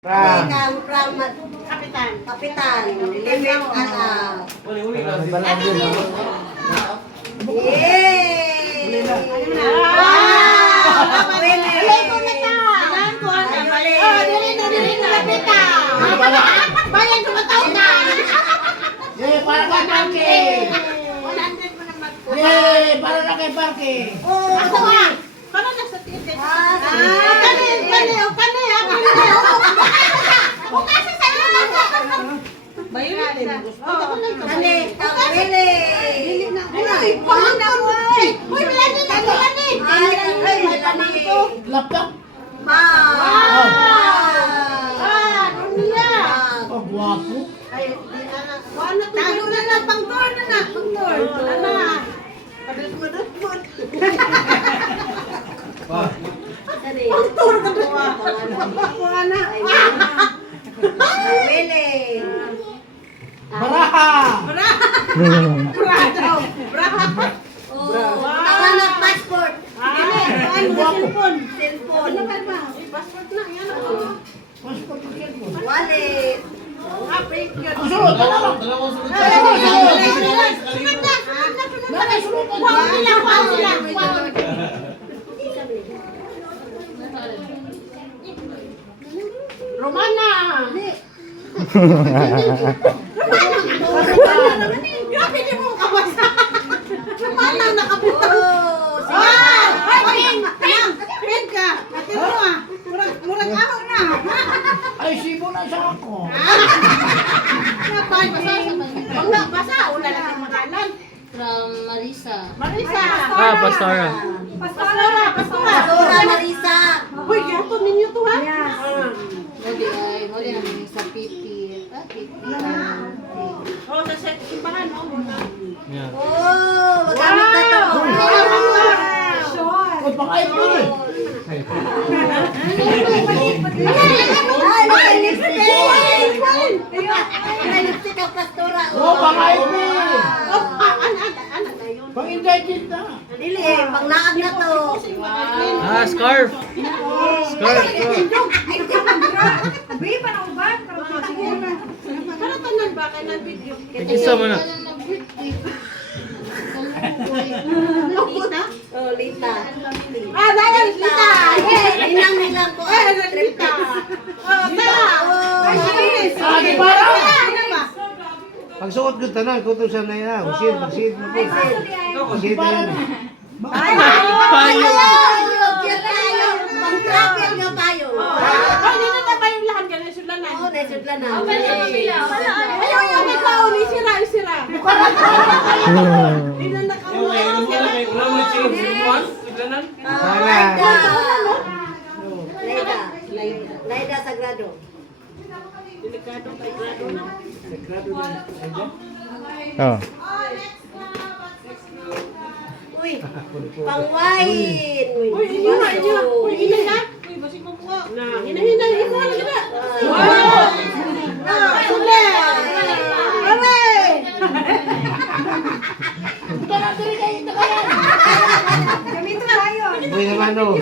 From Kapitan. Kapitan, Limit Alam. Balag yun, no? Yay! Wow! Alay ko na ta. Alam ko na mali. Oh, dili na lapita. Bayan tumataw na. Yay, para kay Parke! 100 mo naman po. Yay, para na kay Parke! Ako nga. Kano na sa ticket? Kani. O kasi sa iyo na. Bayo din. Kani, Kani. Ay, paano mo? Uy, Melanie na Melanie. Laptop? Ma! Dunia. Oh, guwapo. Ay, di na. Wala to. Tago na na pang tour na na. Pang tour. Ana. Padut-padut. Kani. Pang tour ka to. Wala. Wele. Baraha! Brado. Oh, tawanan passport. Ay, cellphone. Cellphone. Passport na. Yan ako. Passport ng cellphone. Wallet. Break yun. Ang sunod, dalawa. Romana! Grabe di mo kabasa! Romana nakabasa! Oh, Pin ka! Ate mo ah! Murag ako na! Ay, sibo na siya ako. Napay, basa sa mga. Basa! Una lang ang makalan. From Marisa. Marisa! Pastora. Pastora! Pastora Marisa. Uy, gato ninyo to ha? Modi ang sa pipi. Pipi. Oh, sa simbahan, no? Yeah. Oh, magamit na to. Ay, pang-iPhone eh. Ay, may lipstick. May lipstick ang pastora. Oh, pang-iPhone. Anak na yun. Pang-indicted na. Dili, pang naag na to. Scarf. Scarf. Para tanan ba kay nang video? Isa mo na. Lita? Oh, Lita. Dahil Lita! Inang nilang ko. Lita! Oh, ta! Ay, sis! Ah, di ba? Ano ba? Pagsuot ko tanan, kuto sa na yan. Usin mo po. Usin na yan. Payo. Pang-travel nga tayo. Oh, dito na ba yung lahat ganun sudlanan? Oo, naisudlan na. Ayaw, may kaon, isira. Dito na Laida Sagrado. Oh. Uy, pang-wine. Uy, inyo na. Uy, inyo na. Uy, basing mo po. Hina. Ito na kita. Sule! Aray! Gamito tayo. Uy naman o.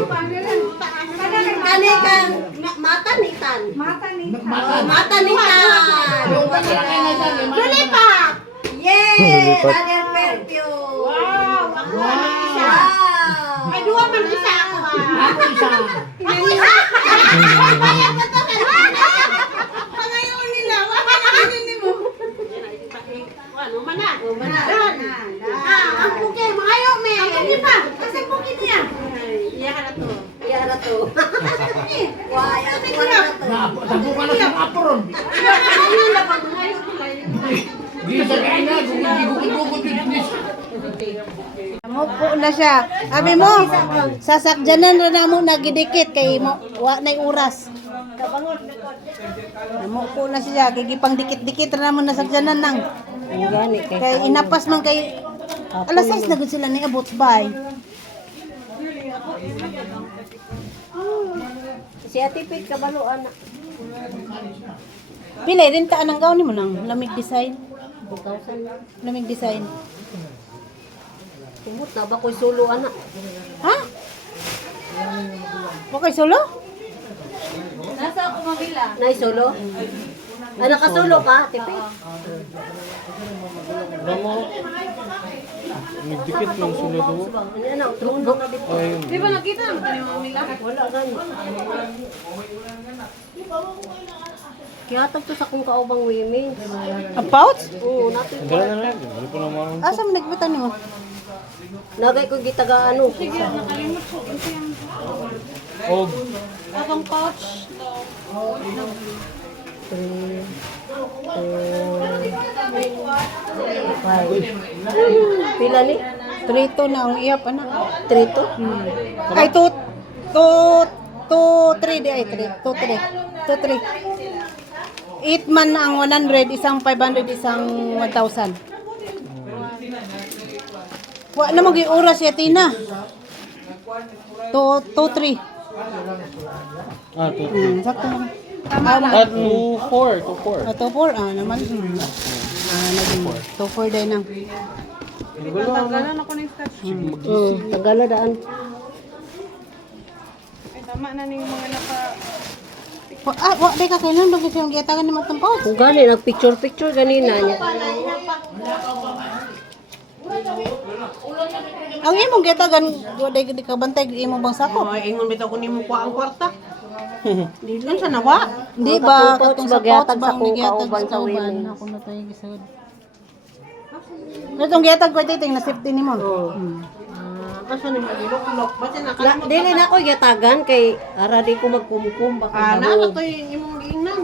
Kani kang matanitan. Matanitan. Yung pagkalaki na ito. Lulipat! Yay! Daniel Perpio. Wow! Wow! Ay, duwa man isa ako ha. Ako isa. Ako isa! Bayan mo to pangayon nila. Wala na kanini mo. Ano man na? Ang puke, mangayo me. Ang puke pa. Kasi puke niya. Iya na to. Yan na to. Wow, yan na to. Sabukan na sa apron. Ayun na pag mangayo ko lang. Di sa kaya na, kung hindi gugod-gugod yung dinis. Mupo na siya. Sabi mo, sasakjanan na namo nagidikit kay mo wa nay oras. Mupo na siya kay gipang dikit-dikit na namo nasakjanan nang. Gani Kay inapas man kay alas 6 na gud sila ni abot bay. Si Ate Pit kabalo anak. Pilay rin ta anang gawon nimo nang lamig design. Lamig design. Tumot na ba ko'y solo anak? Ha? Okay solo? Nasa ako mabila. Nay solo? Ano nakasulo ka, tipi? Nagdikit ng sulat mo. Ano, tungkol na dito. Ayun. Di ba nakita ang kanimang nila? Wala gani. Kaya to sa kung kaubang women. Ang pouch? Oo, natin. Dala na lang. Ano pa naman? Asa mo nagbitan mo? Nagay ko gitaga ano. Og. Akong pouch. Pila ni? 3 na ang iyap ana. 3 to? Ay 2 3 di ay 3 8 man ang 100, isang 500, isang 1,000. Wa na magi oras ya Tina. 2 3. Ah, 2. Sakto na. Ah, 2-4. 2-4. 2 4 naman. Naging 2 4 din nang. Tanggalan ako ng scotch. Tagala daan. Ay, tama na ning mga naka... Wa di ka kailan bagay yung gitagan ni matong pouch. Kung gani, nag-picture ganina niya. Ang imong gitagan wa di ka bantay imong bang sako. Ay, ingon bitaw ko nimo kuha ang kwarta. Di lang sa nawa. Di ba Pouch katong sa bagyatag pouch ba sa ang kung giyatag kauban sa sa uban women. ako na tayo gisod. Itong giyatag ko titing na safety nimo. Basta ni magilok-lok. Basta nakalimot. Dili na ako gatagan kay ara di ko magkumkum baka Ana na to yung imong giingnan.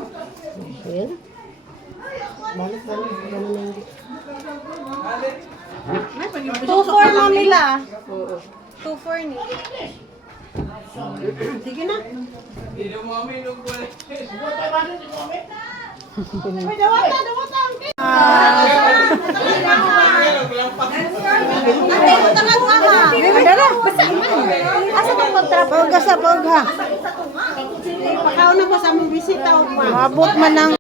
Ayan. Balik. Ganun na hindi. 2-4 mo nila. Oo. 2-4 ni. Sige na. Adala. Asa mo magtrapo? Pawga sa pawga. Pakaon na ko sa among bisita og ma. Abot man ng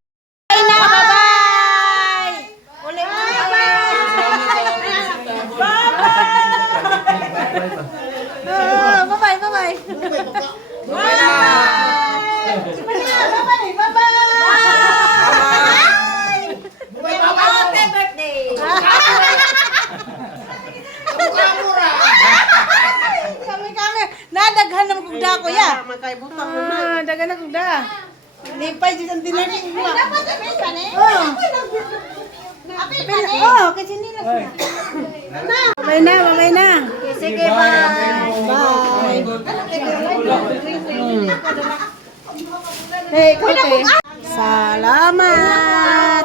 kami. Nadaghan na kog dako ya. Makaibutang mo na. Daghan na kog da. Lipay jud ang tinani. Dapat sa mesa ni. Oh, kasi nila. Babay na. Sige, bye. Bye. Hey, kote. Salamat.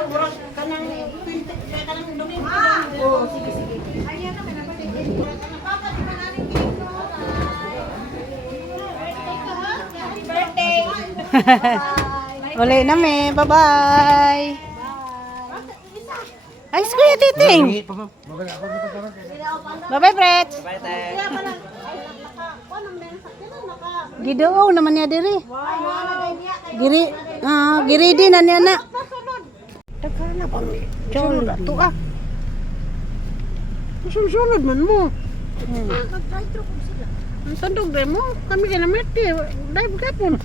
Uli na me. Bye-bye. Ay, Kuya Titing. Bye-bye, Brett. Gidoo naman niya diri. Giri din na niya na. Daghan na pang chol to ah. Susunod man mo. Ang tandog mo, kami kinamit eh. Dahil gapon.